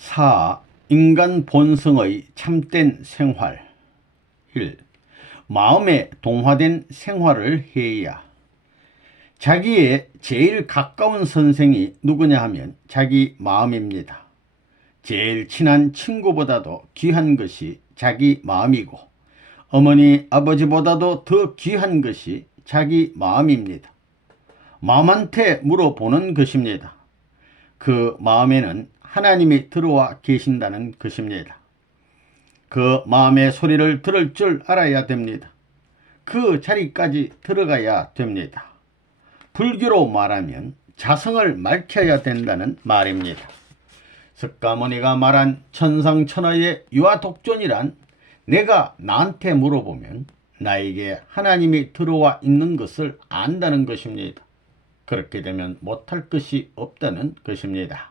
4. 인간 본성의 참된 생활. 1. 마음에 동화된 생활을 해야. 자기의 제일 가까운 선생이 누구냐 하면 자기 마음입니다. 제일 친한 친구보다도 귀한 것이 자기 마음이고 어머니 아버지보다도 더 귀한 것이 자기 마음입니다. 마음한테 물어보는 것입니다. 그 마음에는 하나님이 들어와 계신다는 것입니다. 그 마음의 소리를 들을 줄 알아야 됩니다. 그 자리까지 들어가야 됩니다. 불교로 말하면 자성을 맑혀야 된다는 말입니다. 석가모니가 말한 천상천하의 유아독존이란 내가 나한테 물어보면 나에게 하나님이 들어와 있는 것을 안다는 것입니다. 그렇게 되면 못할 것이 없다는 것입니다.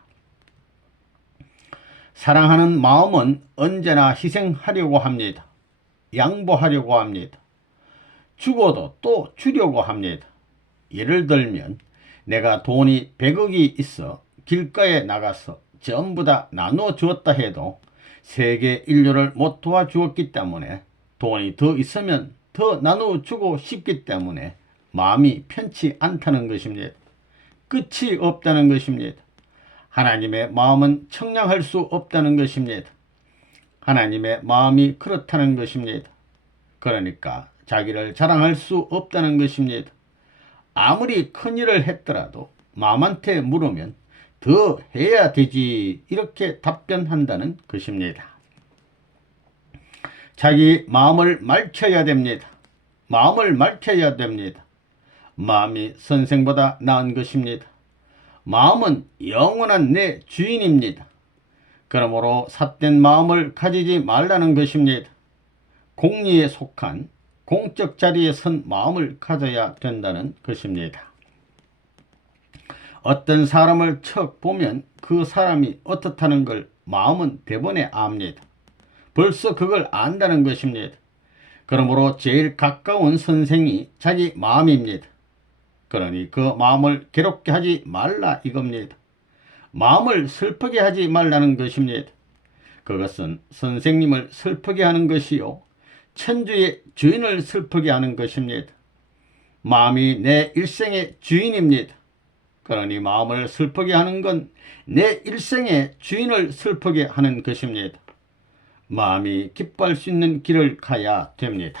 사랑하는 마음은 언제나 희생하려고 합니다. 양보하려고 합니다. 주고도 또 주려고 합니다. 예를 들면 내가 돈이 100억이 있어 길가에 나가서 전부 다 나누어 주었다 해도 세계 인류를 못 도와주었기 때문에 돈이 더 있으면 더 나누어 주고 싶기 때문에 마음이 편치 않다는 것입니다. 끝이 없다는 것입니다. 하나님의 마음은 청량할 수 없다는 것입니다. 하나님의 마음이 그렇다는 것입니다. 그러니까 자기를 자랑할 수 없다는 것입니다. 아무리 큰일을 했더라도 마음한테 물으면 더 해야 되지 이렇게 답변한다는 것입니다. 자기 마음을 맑혀야 됩니다. 마음을 맑혀야 됩니다. 마음이 선생보다 나은 것입니다. 마음은 영원한 내 주인입니다. 그러므로 삿된 마음을 가지지 말라는 것입니다. 공리에 속한 공적 자리에 선 마음을 가져야 된다는 것입니다. 어떤 사람을 척 보면 그 사람이 어떻다는 걸 마음은 대번에 압니다. 벌써 그걸 안다는 것입니다. 그러므로 제일 가까운 선생이 자기 마음입니다. 그러니 그 마음을 괴롭게 하지 말라 이겁니다. 마음을 슬프게 하지 말라는 것입니다. 그것은 선생님을 슬프게 하는 것이요 천주의 주인을 슬프게 하는 것입니다. 마음이 내 일생의 주인입니다. 그러니 마음을 슬프게 하는 건 내 일생의 주인을 슬프게 하는 것입니다. 마음이 기뻐할 수 있는 길을 가야 됩니다.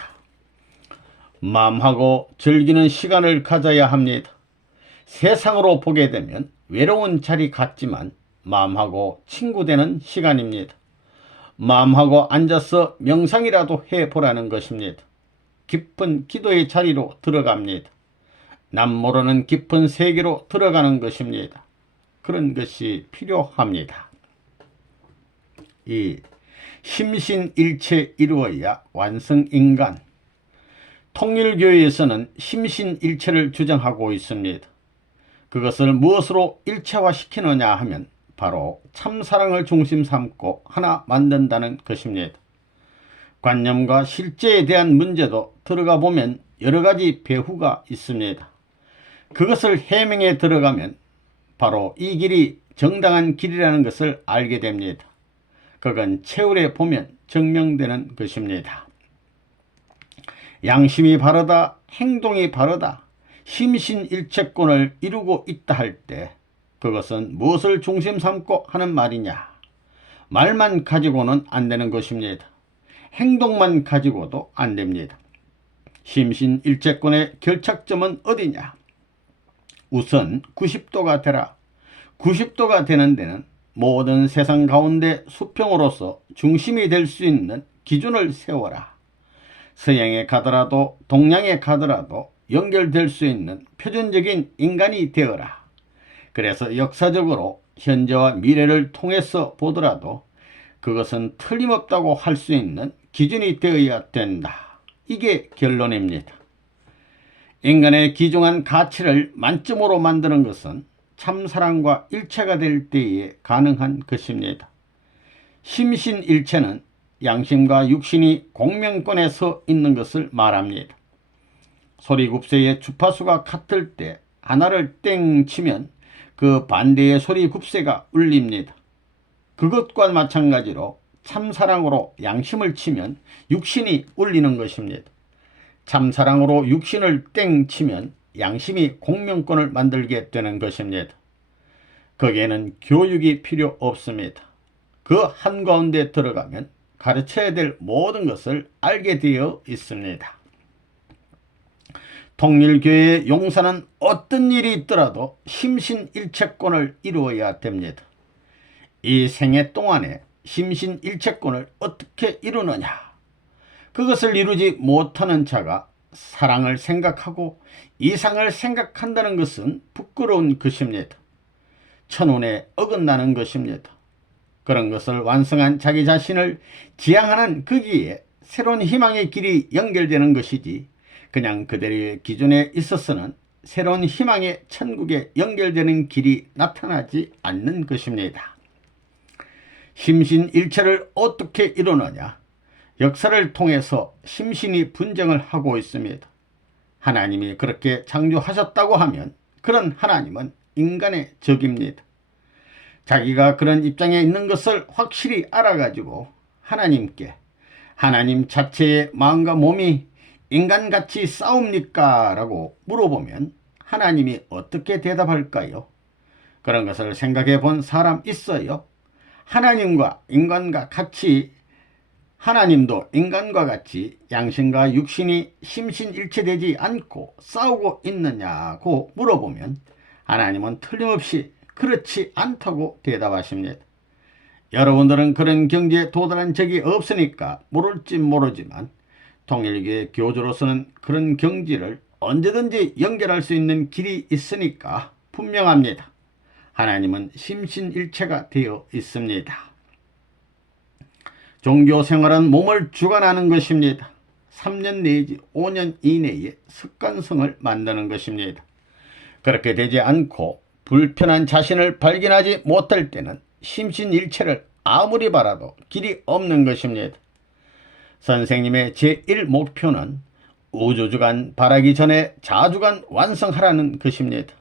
마음하고 즐기는 시간을 가져야 합니다. 세상으로 보게 되면 외로운 자리 같지만 마음하고 친구 되는 시간입니다. 마음하고 앉아서 명상이라도 해보라는 것입니다. 깊은 기도의 자리로 들어갑니다. 남 모르는 깊은 세계로 들어가는 것입니다. 그런 것이 필요합니다. 2. 심신일체 이루어야 완성인간. 통일교회에서는 심신일체를 주장하고 있습니다. 그것을 무엇으로 일체화시키느냐 하면 바로 참사랑을 중심 삼고 하나 만든다는 것입니다. 관념과 실제에 대한 문제도 들어가 보면 여러 가지 배후가 있습니다. 그것을 해명에 들어가면 바로 이 길이 정당한 길이라는 것을 알게 됩니다. 그건 채울에 보면 증명되는 것입니다. 양심이 바르다, 행동이 바르다, 심신일체권을 이루고 있다 할 때 그것은 무엇을 중심 삼고 하는 말이냐? 말만 가지고는 안 되는 것입니다. 행동만 가지고도 안 됩니다. 심신일체권의 결착점은 어디냐? 우선 90도가 되라. 90도가 되는 데는 모든 세상 가운데 수평으로서 중심이 될 수 있는 기준을 세워라. 서양에 가더라도 동양에 가더라도 연결될 수 있는 표준적인 인간이 되어라. 그래서 역사적으로 현재와 미래를 통해서 보더라도 그것은 틀림없다고 할 수 있는 기준이 되어야 된다. 이게 결론입니다. 인간의 귀중한 가치를 만점으로 만드는 것은 참사랑과 일체가 될 때에 가능한 것입니다. 심신일체는 양심과 육신이 공명권에 서 있는 것을 말합니다. 소리굽새의 주파수가 같을 때 하나를 땡 치면 그 반대의 소리굽새가 울립니다. 그것과 마찬가지로 참사랑으로 양심을 치면 육신이 울리는 것입니다. 참사랑으로 육신을 땡 치면 양심이 공명권을 만들게 되는 것입니다. 거기에는 교육이 필요 없습니다. 그 한가운데 들어가면 가르쳐야 될 모든 것을 알게 되어 있습니다. 통일교회의 용사는 어떤 일이 있더라도 심신일체권을 이루어야 됩니다. 이 생애 동안에 심신일체권을 어떻게 이루느냐? 그것을 이루지 못하는 자가 사랑을 생각하고 이상을 생각한다는 것은 부끄러운 것입니다. 천운에 어긋나는 것입니다. 그런 것을 완성한 자기 자신을 지향하는 거기에 새로운 희망의 길이 연결되는 것이지, 그냥 그들의 기존에 있어서는 새로운 희망의 천국에 연결되는 길이 나타나지 않는 것입니다. 심신일체를 어떻게 이루느냐? 역사를 통해서 심신이 분쟁을 하고 있습니다. 하나님이 그렇게 창조하셨다고 하면 그런 하나님은 인간의 적입니다. 자기가 그런 입장에 있는 것을 확실히 알아가지고 하나님께 하나님 자체의 마음과 몸이 인간같이 싸웁니까? 라고 물어보면 하나님이 어떻게 대답할까요? 그런 것을 생각해 본 사람 있어요? 하나님과 인간과 같이, 하나님도 인간과 같이 양심과 육신이 심신일체되지 않고 싸우고 있느냐고 물어보면 하나님은 틀림없이 그렇지 않다고 대답하십니다. 여러분들은 그런 경지에 도달한 적이 없으니까 모를지 모르지만 통일교의 교주로서는 그런 경지를 언제든지 연결할 수 있는 길이 있으니까 분명합니다. 하나님은 심신일체가 되어 있습니다. 종교생활은 몸을 주관하는 것입니다. 3년 내지 5년 이내에 습관성을 만드는 것입니다. 그렇게 되지 않고 불편한 자신을 발견하지 못할 때는 심신일체를 아무리 바라도 길이 없는 것입니다. 선생님의 제1목표는 우주주간 바라기 전에 자주간 완성하라는 것입니다.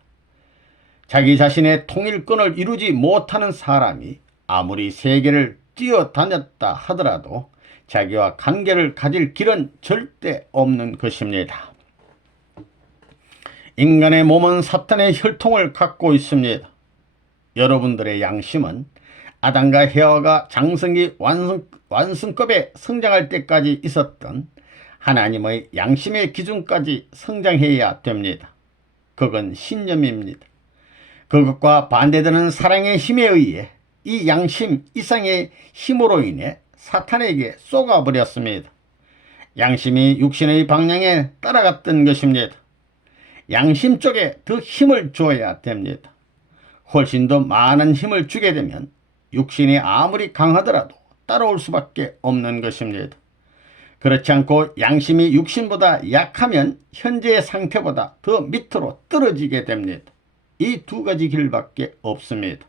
자기 자신의 통일권을 이루지 못하는 사람이 아무리 세계를 뛰어다녔다 하더라도 자기와 관계를 가질 길은 절대 없는 것입니다. 인간의 몸은 사탄의 혈통을 갖고 있습니다. 여러분들의 양심은 아담과 헤와가 장성기 완성급에 성장할 때까지 있었던 하나님의 양심의 기준까지 성장해야 됩니다. 그건 신념입니다. 그것과 반대되는 사랑의 힘에 의해 이 양심 이상의 힘으로 인해 사탄에게 쏘가버렸습니다. 양심이 육신의 방향에 따라갔던 것입니다. 양심 쪽에 더 힘을 줘야 됩니다. 훨씬 더 많은 힘을 주게 되면 육신이 아무리 강하더라도 따라올 수밖에 없는 것입니다. 그렇지 않고 양심이 육신보다 약하면 현재의 상태보다 더 밑으로 떨어지게 됩니다. 이 두 가지 길밖에 없습니다.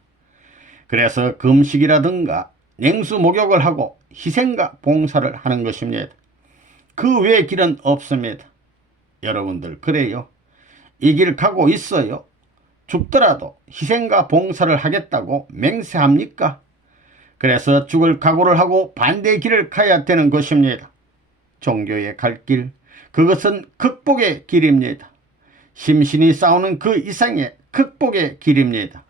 그래서 금식이라든가 냉수 목욕을 하고 희생과 봉사를 하는 것입니다. 그 외의 길은 없습니다. 여러분들 그래요? 이 길 가고 있어요? 죽더라도 희생과 봉사를 하겠다고 맹세합니까? 그래서 죽을 각오를 하고 반대의 길을 가야 되는 것입니다. 종교의 갈 길, 그것은 극복의 길입니다. 심신이 싸우는 그 이상의 극복의 길입니다.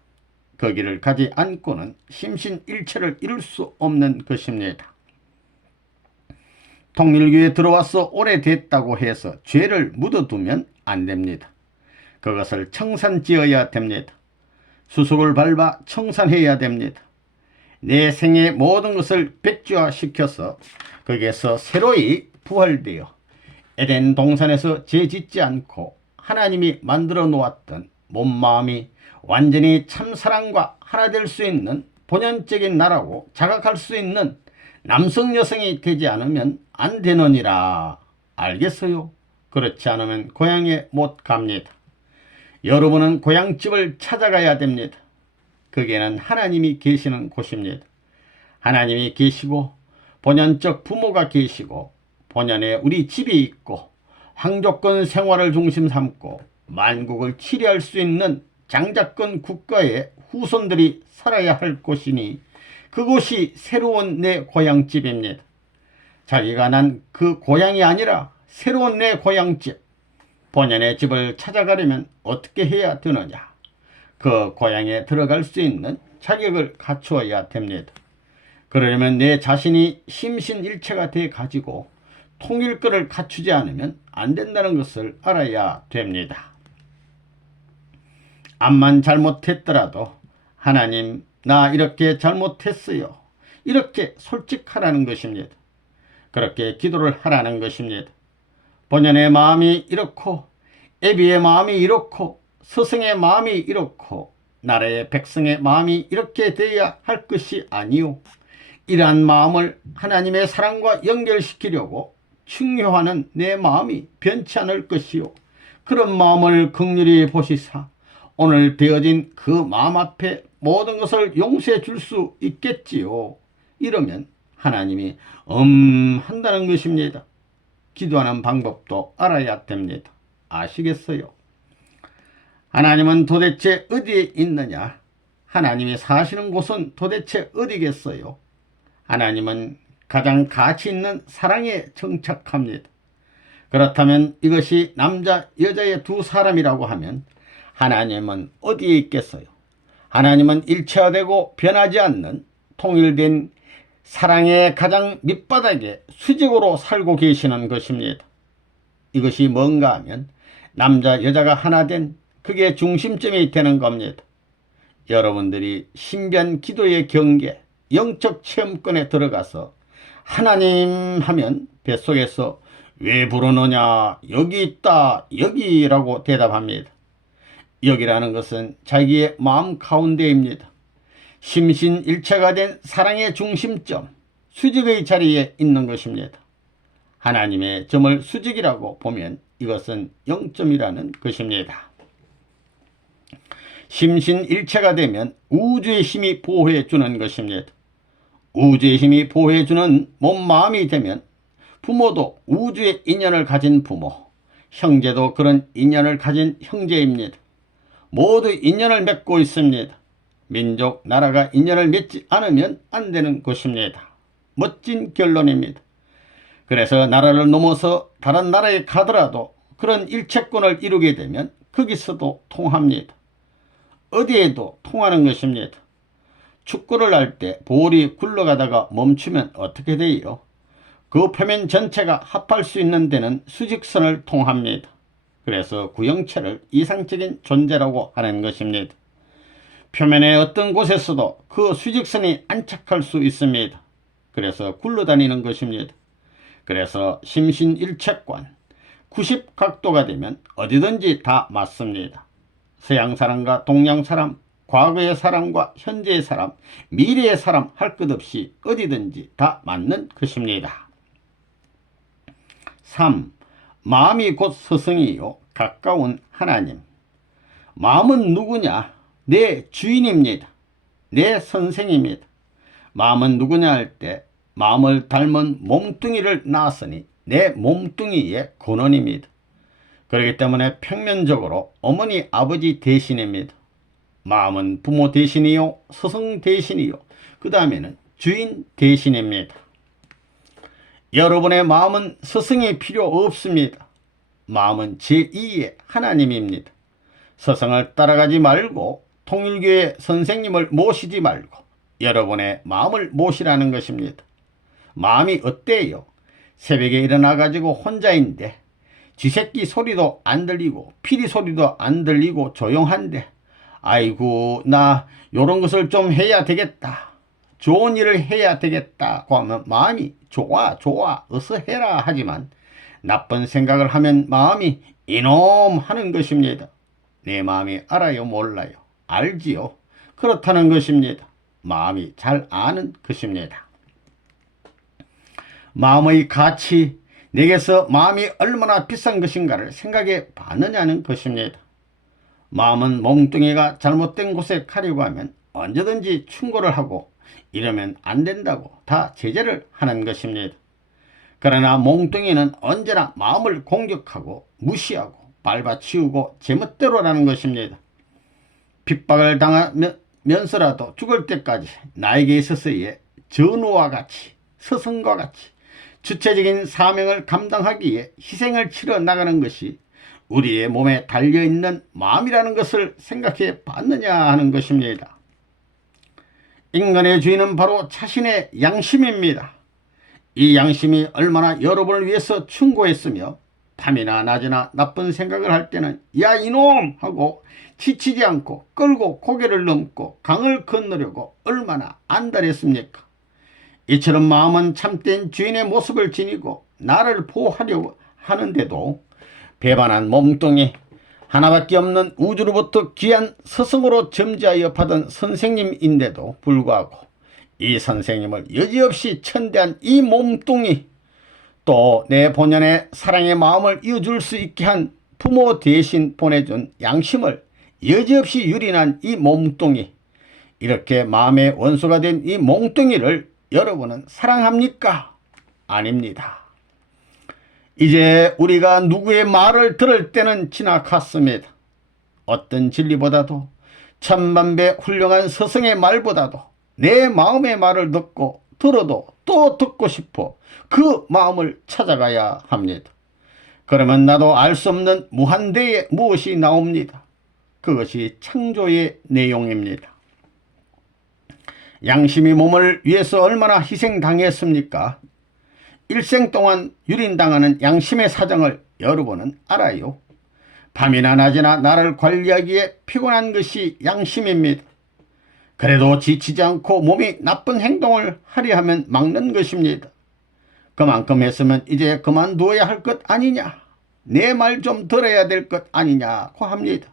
그 길을 가지 않고는 심신일체를 이룰 수 없는 것입니다. 통일교에 들어와서 오래됐다고 해서 죄를 묻어두면 안 됩니다. 그것을 청산지어야 됩니다. 수속을 밟아 청산해야 됩니다. 내 생의 모든 것을 백지화시켜서 거기에서 새로이 부활되어 에덴 동산에서 죄 짓지 않고 하나님이 만들어 놓았던 몸 마음이 완전히 참사랑과 하나 될 수 있는 본연적인 나라고 자각할 수 있는 남성 여성이 되지 않으면 안 되느니라. 알겠어요? 그렇지 않으면 고향에 못 갑니다. 여러분은 고향집을 찾아가야 됩니다. 거기에는 하나님이 계시는 곳입니다. 하나님이 계시고 본연적 부모가 계시고 본연에 우리 집이 있고 황조권 생활을 중심 삼고 만국을 치리할 수 있는 장자권 국가의 후손들이 살아야 할 곳이니 그곳이 새로운 내 고향집입니다. 자기가 난 그 고향이 아니라 새로운 내 고향집, 본연의 집을 찾아가려면 어떻게 해야 되느냐? 그 고향에 들어갈 수 있는 자격을 갖추어야 됩니다. 그러려면 내 자신이 심신일체가 돼 가지고 통일권을 갖추지 않으면 안 된다는 것을 알아야 됩니다. 암만 잘못했더라도 하나님, 나 이렇게 잘못했어요, 이렇게 솔직하라는 것입니다. 그렇게 기도를 하라는 것입니다. 본연의 마음이 이렇고 애비의 마음이 이렇고 스승의 마음이 이렇고 나라의 백성의 마음이 이렇게 되어야 할 것이 아니오. 이러한 마음을 하나님의 사랑과 연결시키려고 충효하는 내 마음이 변치 않을 것이요. 그런 마음을 긍휼히 보시사 오늘 되어진 그 마음 앞에 모든 것을 용서해 줄 수 있겠지요. 이러면 하나님이 한다는 것입니다. 기도하는 방법도 알아야 됩니다. 아시겠어요? 하나님은 도대체 어디에 있느냐? 하나님이 사시는 곳은 도대체 어디겠어요? 하나님은 가장 가치 있는 사랑에 정착합니다. 그렇다면 이것이 남자 여자의 두 사람이라고 하면 하나님은 어디에 있겠어요? 하나님은 일체화되고 변하지 않는 통일된 사랑의 가장 밑바닥에 수직으로 살고 계시는 것입니다. 이것이 뭔가 하면 남자 여자가 하나 된 그게 중심점이 되는 겁니다. 여러분들이 신변 기도의 경계, 영적 체험권에 들어가서 하나님 하면 뱃속에서 왜 부르느냐, 여기 있다, 여기라고 대답합니다. 여기라는 것은 자기의 마음 가운데입니다. 심신일체가 된 사랑의 중심점, 수직의 자리에 있는 것입니다. 하나님의 점을 수직이라고 보면 이것은 0점이라는 것입니다. 심신일체가 되면 우주의 힘이 보호해 주는 것입니다. 우주의 힘이 보호해 주는 몸 마음이 되면 부모도 우주의 인연을 가진 부모, 형제도 그런 인연을 가진 형제입니다. 모두 인연을 맺고 있습니다. 민족, 나라가 인연을 맺지 않으면 안 되는 것입니다. 멋진 결론입니다. 그래서 나라를 넘어서 다른 나라에 가더라도 그런 일체권을 이루게 되면 거기서도 통합니다. 어디에도 통하는 것입니다. 축구를 할 때 볼이 굴러가다가 멈추면 어떻게 돼요? 그 표면 전체가 합할 수 있는 데는 수직선을 통합니다. 그래서 구형체를 이상적인 존재라고 하는 것입니다. 표면의 어떤 곳에서도 그 수직선이 안착할 수 있습니다. 그래서 굴러다니는 것입니다. 그래서 심신일체권 90각도가 되면 어디든지 다 맞습니다. 서양 사람과 동양 사람, 과거의 사람과 현재의 사람, 미래의 사람 할 것 없이 어디든지 다 맞는 것입니다. 3. 마음이 곧 스승이요 가까운 하나님. 마음은 누구냐? 내 주인입니다. 내 선생입니다. 마음은 누구냐 할 때 마음을 닮은 몸뚱이를 낳았으니 내 몸뚱이의 근원입니다. 그렇기 때문에 평면적으로 어머니 아버지 대신입니다. 마음은 부모 대신이요 스승 대신이요 그 다음에는 주인 대신입니다. 여러분의 마음은 스승이 필요 없습니다. 마음은 제2의 하나님입니다. 스승을 따라가지 말고 통일교회 선생님을 모시지 말고 여러분의 마음을 모시라는 것입니다. 마음이 어때요? 새벽에 일어나가지고 혼자인데 쥐새끼 소리도 안 들리고 피리 소리도 안 들리고 조용한데 아이고 나 요런 것을 좀 해야 되겠다, 좋은 일을 해야 되겠다고 하면 마음이 좋아 어서 해라 하지만 나쁜 생각을 하면 마음이 이놈 하는 것입니다. 내 마음이 알아요 몰라요? 알지요. 그렇다는 것입니다. 마음이 잘 아는 것입니다. 마음의 가치, 내게서 마음이 얼마나 비싼 것인가를 생각해 봤느냐는 것입니다. 마음은 몽둥이가 잘못된 곳에 가려고 하면 언제든지 충고를 하고 이러면 안 된다고 다 제재를 하는 것입니다. 그러나 몽둥이는 언제나 마음을 공격하고 무시하고 밟아치우고 제멋대로라는 것입니다. 핍박을 당하면 살면서라도 죽을 때까지 나에게 있어서의 전우와 같이 스승과 같이 주체적인 사명을 감당하기 위해 희생을 치러 나가는 것이 우리의 몸에 달려있는 마음이라는 것을 생각해 봤느냐 하는 것입니다. 인간의 주인은 바로 자신의 양심입니다. 이 양심이 얼마나 여러분을 위해서 충고했으며 밤이나 낮이나 나쁜 생각을 할 때는 야 이놈 하고 지치지 않고 끌고 고개를 넘고 강을 건너려고 얼마나 안달했습니까? 이처럼 마음은 참된 주인의 모습을 지니고 나를 보호하려고 하는데도 배반한 몸뚱이 하나밖에 없는 우주로부터 귀한 스승으로 점지하여 받은 선생님인데도 불구하고 이 선생님을 여지없이 천대한 이 몸뚱이, 또 내 본연의 사랑의 마음을 이어줄 수 있게 한 부모 대신 보내준 양심을 여지없이 유린한 이 몸뚱이, 이렇게 마음의 원수가 된 이 몽뚱이를 여러분은 사랑합니까? 아닙니다. 이제 우리가 누구의 말을 들을 때는 지나갔습니다. 어떤 진리보다도 천만배 훌륭한 스승의 말보다도 내 마음의 말을 듣고 들어도 또 듣고 싶어 그 마음을 찾아가야 합니다. 그러면 나도 알 수 없는 무한대의 무엇이 나옵니다. 그것이 창조의 내용입니다. 양심이 몸을 위해서 얼마나 희생당했습니까? 일생 동안 유린당하는 양심의 사정을 여러분은 알아요. 밤이나 낮이나 나를 관리하기에 피곤한 것이 양심입니다. 그래도 지치지 않고 몸이 나쁜 행동을 하려 하면 막는 것입니다. 그만큼 했으면 이제 그만두어야 할 것 아니냐, 내 말 좀 들어야 될 것 아니냐고 합니다.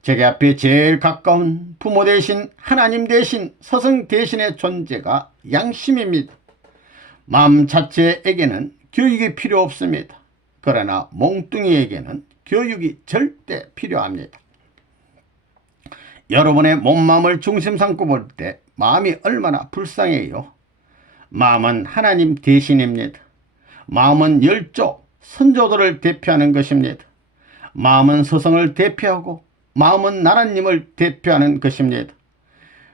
제게 앞에 제일 가까운 부모 대신 하나님 대신 스승 대신의 존재가 양심입니다. 마음 자체에게는 교육이 필요 없습니다. 그러나 몽뚱이에게는 교육이 절대 필요합니다. 여러분의 몸마음을 중심 삼고 볼 때 마음이 얼마나 불쌍해요. 마음은 하나님 대신입니다. 마음은 열조, 선조들을 대표하는 것입니다. 마음은 스승을 대표하고 마음은 나라님을 대표하는 것입니다.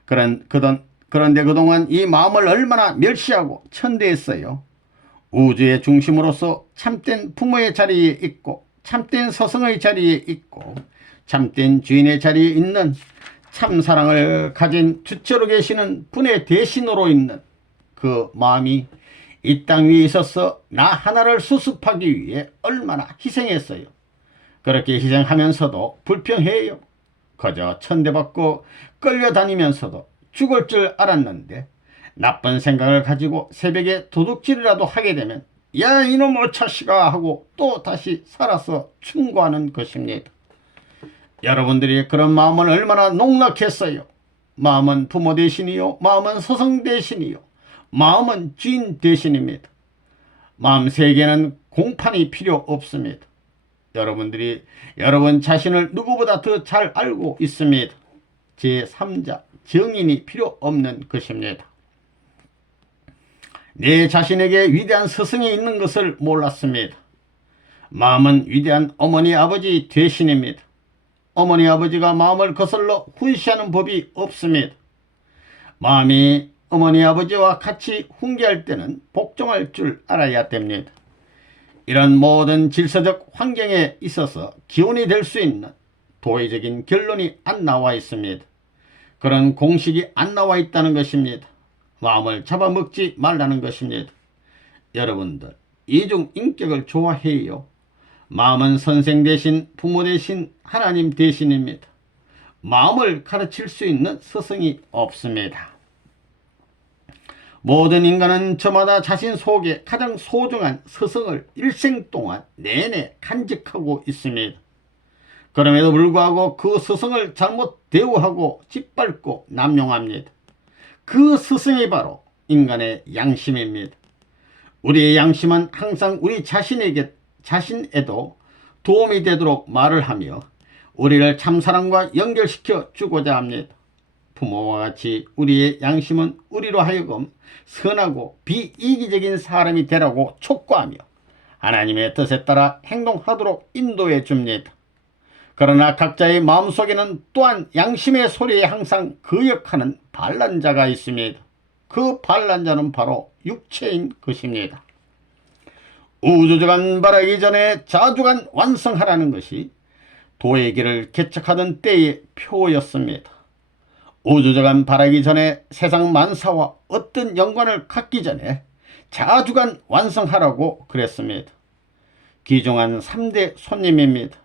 그런데 그동안 이 마음을 얼마나 멸시하고 천대했어요. 우주의 중심으로서 참된 부모의 자리에 있고 참된 스승의 자리에 있고 참된 주인의 자리에 있는 참사랑을 가진 주체로 계시는 분의 대신으로 있는 그 마음이 이 땅 위에 있어서 나 하나를 수습하기 위해 얼마나 희생했어요. 그렇게 희생하면서도 불평해요. 그저 천대받고 끌려다니면서도 죽을 줄 알았는데 나쁜 생각을 가지고 새벽에 도둑질이라도 하게 되면 야 이놈의 자식아 하고 또 다시 살아서 충고하는 것입니다. 여러분들이 그런 마음은 얼마나 농락했어요. 마음은 부모 대신이요, 마음은 스승 대신이요, 마음은 주인 대신입니다. 마음 세계는 공판이 필요 없습니다. 여러분들이 여러분 자신을 누구보다 더 잘 알고 있습니다. 제3자 정인이 필요 없는 것입니다. 내 자신에게 위대한 스승이 있는 것을 몰랐습니다. 마음은 위대한 어머니 아버지 대신입니다. 어머니 아버지가 마음을 거슬러 훈시하는 법이 없습니다. 마음이 어머니 아버지와 같이 훈계할 때는 복종할 줄 알아야 됩니다. 이런 모든 질서적 환경에 있어서 기원이 될 수 있는 도의적인 결론이 안 나와 있습니다. 그런 공식이 안 나와 있다는 것입니다. 마음을 잡아먹지 말라는 것입니다. 여러분들 이중 인격을 좋아해요. 마음은 선생 대신 부모 대신 하나님 대신입니다. 마음을 가르칠 수 있는 스승이 없습니다. 모든 인간은 저마다 자신 속에 가장 소중한 스승을 일생 동안 내내 간직하고 있습니다. 그럼에도 불구하고 그 스승을 잘못 대우하고 짓밟고 남용합니다. 그 스승이 바로 인간의 양심입니다. 우리의 양심은 항상 우리 자신에도 도움이 되도록 말을 하며 우리를 참사랑과 연결시켜 주고자 합니다. 부모와 같이 우리의 양심은 우리로 하여금 선하고 비이기적인 사람이 되라고 촉구하며 하나님의 뜻에 따라 행동하도록 인도해 줍니다. 그러나 각자의 마음속에는 또한 양심의 소리에 항상 거역하는 반란자가 있습니다. 그 반란자는 바로 육체인 것입니다. 우주주간 바라기 전에 자주간 완성하라는 것이 도의 길을 개척하던 때의 표였습니다. 우주주간 바라기 전에 세상 만사와 어떤 연관을 갖기 전에 자주간 완성하라고 그랬습니다. 귀중한 3대 손님입니다.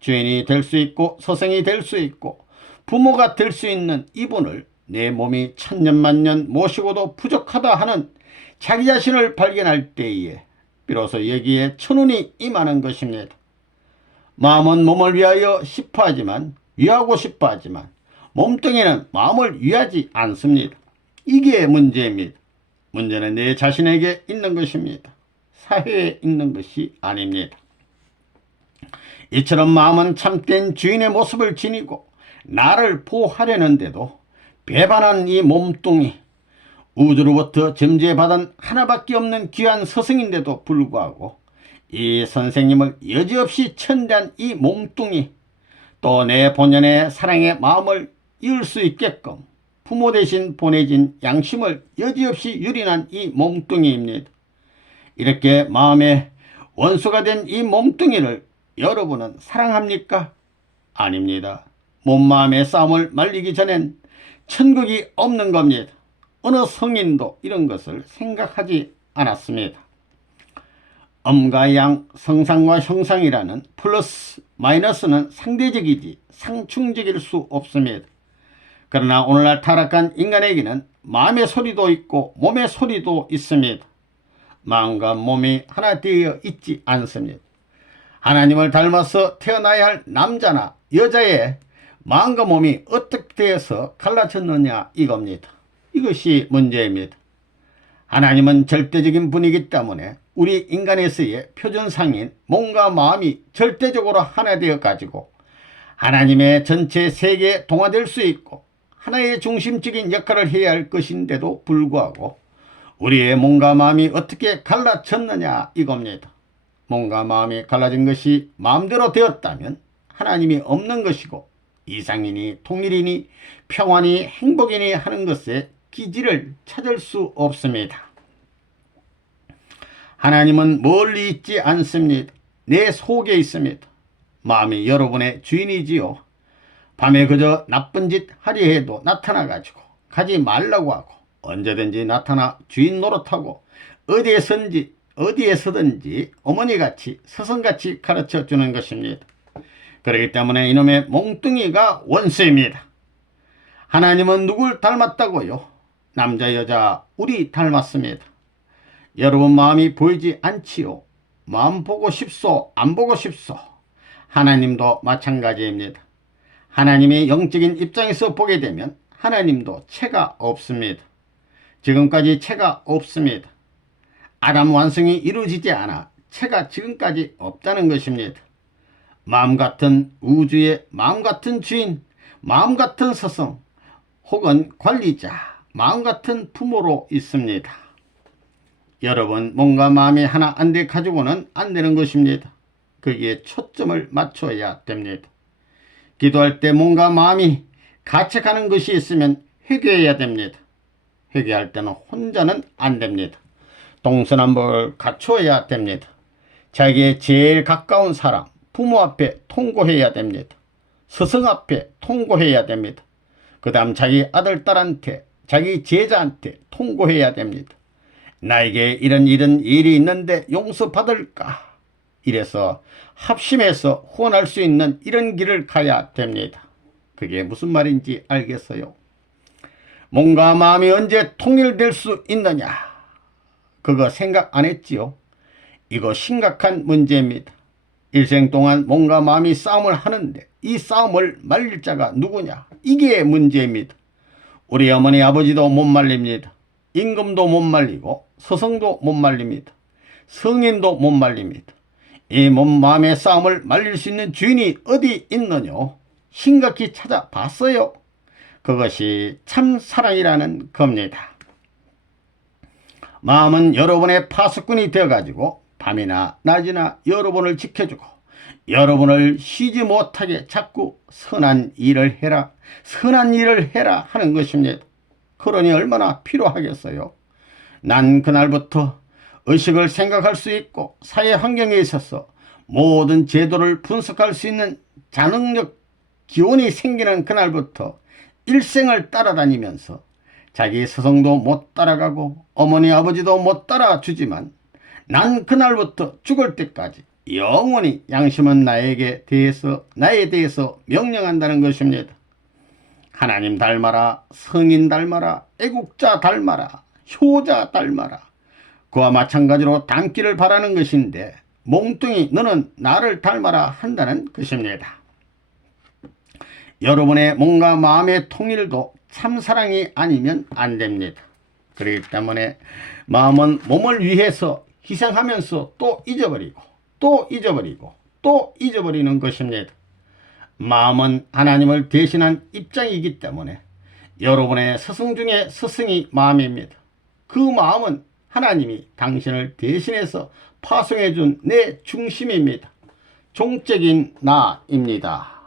주인이 될 수 있고 서생이 될 수 있고 부모가 될 수 있는 이분을 내 몸이 천년만년 모시고도 부족하다 하는 자기 자신을 발견할 때에 비로소 여기에 천운이 임하는 것입니다. 마음은 몸을 위하여 위하고 싶어 하지만 몸뚱이는 마음을 위하지 않습니다. 이게 문제입니다. 문제는 내 자신에게 있는 것입니다. 사회에 있는 것이 아닙니다. 이처럼 마음은 참된 주인의 모습을 지니고 나를 보호하려는데도 배반한 이 몸뚱이, 우주로부터 점지받은 하나밖에 없는 귀한 스승인데도 불구하고 이 선생님을 여지없이 천대한 이 몸뚱이, 또 내 본연의 사랑의 마음을 이을 수 있게끔 부모 대신 보내진 양심을 여지없이 유린한 이 몸뚱이입니다. 이렇게 마음의 원수가 된 이 몸뚱이를 여러분은 사랑합니까? 아닙니다. 몸마음의 싸움을 말리기 전엔 천국이 없는 겁니다. 어느 성인도 이런 것을 생각하지 않았습니다. 음과 양, 성상과 형상이라는 플러스 마이너스는 상대적이지 상충적일 수 없습니다. 그러나 오늘날 타락한 인간에게는 마음의 소리도 있고 몸의 소리도 있습니다. 마음과 몸이 하나 되어 있지 않습니다. 하나님을 닮아서 태어나야 할 남자나 여자의 마음과 몸이 어떻게 되어서 갈라졌느냐 이겁니다. 이것이 문제입니다. 하나님은 절대적인 분이기 때문에 우리 인간에서의 표준상인 몸과 마음이 절대적으로 하나 되어 가지고 하나님의 전체 세계에 동화될 수 있고 하나의 중심적인 역할을 해야 할 것인데도 불구하고 우리의 몸과 마음이 어떻게 갈라졌느냐 이겁니다. 몸과 마음이 갈라진 것이 마음대로 되었다면 하나님이 없는 것이고 이상이니 통일이니 평안이 행복이니 하는 것에 기지를 찾을 수 없습니다. 하나님은 멀리 있지 않습니다. 내 속에 있습니다. 마음이 여러분의 주인이지요. 밤에 그저 나쁜 짓 하려 해도 나타나가지고 가지 말라고 하고 언제든지 나타나 주인 노릇하고 어디에서든지 어머니같이 스승같이 가르쳐주는 것입니다. 그렇기 때문에 이놈의 몽뚱이가 원수입니다. 하나님은 누굴 닮았다고요? 남자 여자 우리 닮았습니다. 여러분 마음이 보이지 않지요? 마음 보고 싶소 안 보고 싶소? 하나님도 마찬가지입니다. 하나님의 영적인 입장에서 보게 되면 하나님도 체가 없습니다. 지금까지 체가 없습니다. 아담 완성이 이루어지지 않아 체가 지금까지 없다는 것입니다. 마음 같은 우주의 마음 같은 주인, 마음 같은 스승 혹은 관리자, 마음 같은 부모로 있습니다. 여러분 몸과 마음이 하나 안 돼 가지고는 안 되는 것입니다. 거기에 초점을 맞춰야 됩니다. 기도할 때 몸과 마음이 같이 가는 것이 있으면 회개해야 됩니다. 회개할 때는 혼자는 안 됩니다. 동서남북을 갖추어야 됩니다. 자기의 제일 가까운 사람, 부모 앞에 통고해야 됩니다. 스승 앞에 통고해야 됩니다. 그 다음 자기 아들, 딸한테, 자기 제자한테 통고해야 됩니다. 나에게 이런 일이 있는데 용서받을까? 이래서 합심해서 후원할 수 있는 이런 길을 가야 됩니다. 그게 무슨 말인지 알겠어요? 몸과 마음이 언제 통일될 수 있느냐? 그거 생각 안 했지요? 이거 심각한 문제입니다. 일생 동안 몸과 마음이 싸움을 하는데 이 싸움을 말릴 자가 누구냐? 이게 문제입니다. 우리 어머니 아버지도 못 말립니다. 임금도 못 말리고 서성도 못 말립니다. 성인도 못 말립니다. 이 몸 마음의 싸움을 말릴 수 있는 주인이 어디 있느냐? 심각히 찾아봤어요. 그것이 참 사랑이라는 겁니다. 마음은 여러분의 파수꾼이 되어가지고 밤이나 낮이나 여러분을 지켜주고 여러분을 쉬지 못하게 자꾸 선한 일을 해라, 선한 일을 해라 하는 것입니다. 그러니 얼마나 필요하겠어요. 난 그날부터 의식을 생각할 수 있고 사회 환경에 있어서 모든 제도를 분석할 수 있는 자능력 기운이 생기는 그날부터 일생을 따라다니면서 자기 스승도 못 따라가고 어머니 아버지도 못 따라주지만 난 그날부터 죽을 때까지 영원히 양심은 나에 대해서 명령한다는 것입니다. 하나님 닮아라, 성인 닮아라, 애국자 닮아라, 효자 닮아라. 그와 마찬가지로 닮기를 바라는 것인데 몽뚱이 너는 나를 닮아라 한다는 것입니다. 여러분의 몸과 마음의 통일도 참사랑이 아니면 안 됩니다. 그렇기 때문에 마음은 몸을 위해서 희생하면서 또 잊어버리고 또 잊어버리고 또 잊어버리는 것입니다. 마음은 하나님을 대신한 입장이기 때문에 여러분의 스승 중에 스승이 마음입니다. 그 마음은 하나님이 당신을 대신해서 파송해 준 내 중심입니다. 종적인 나입니다.